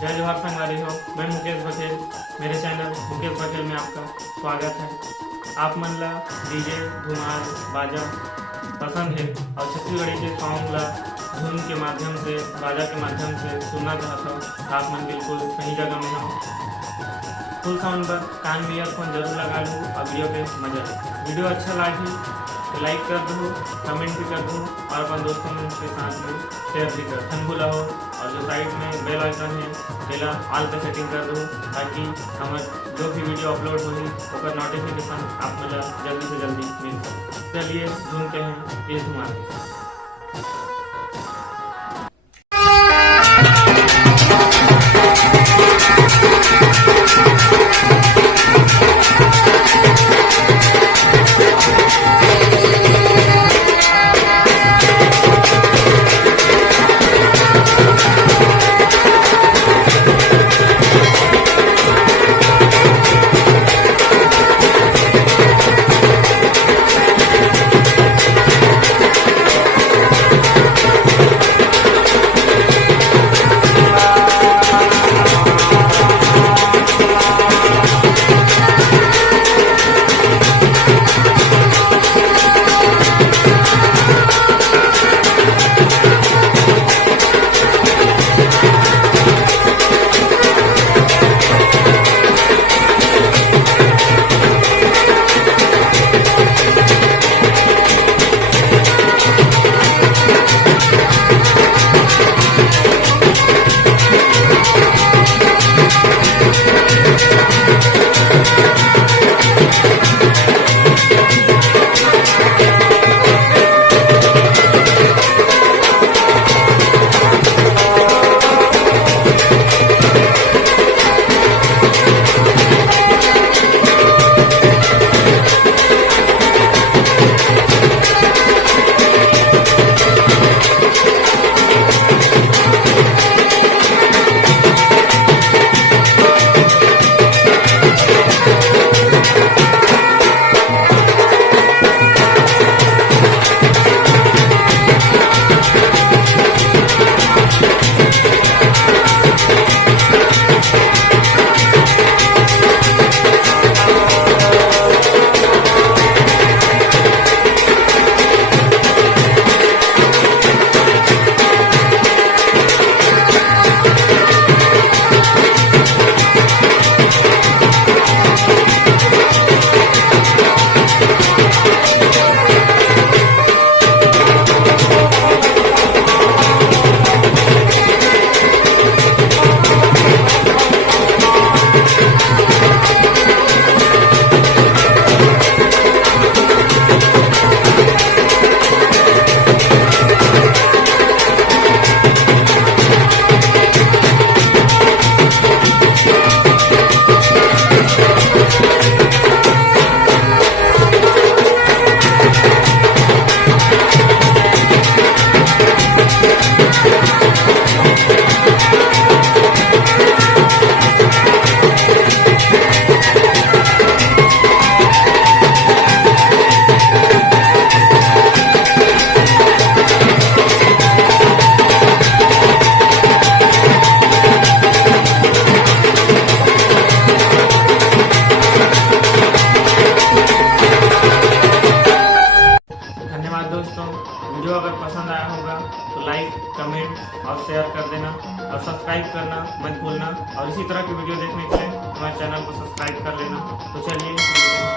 जय जोहार संगवारी हो। मैं मुकेश बघेल। मेरे चैनल मुकेश बघेल में आपका स्वागत है। आप मन ला डीजे धुमार बाजा पसंद है और छत्तीसगढ़ी के सॉन्ग ला धुन के माध्यम से बाजा के माध्यम से सुनना चाहता हूँ। आप मन बिल्कुल सही जगह में हो। फुल साउंड पर कान में ईयरफोन जरूर लगा लूँ और वीडियो पे मजा ले। वीडियो अच्छा लगी तो लाइक कर दो, कमेंट भी कर दो और अपन दोस्तों के साथ में शेयर भी कर ठन भूला हो। और जो साइड में बेल आइकन है पहला ऑल पे सेटिंग कर दो ताकि हमारे जो भी वीडियो अपलोड होगी उसका नोटिफिकेशन आप मुझे जल्दी से जल्दी मिल सके। चलिए ढूंढते हैं ये धुमार। दोस्तों, वीडियो अगर पसंद आया होगा तो लाइक, कमेंट और शेयर कर देना और सब्सक्राइब करना मत भूलना। और इसी तरह की वीडियो देखने के लिए हमारे चैनल को सब्सक्राइब कर लेना। तो चलिए।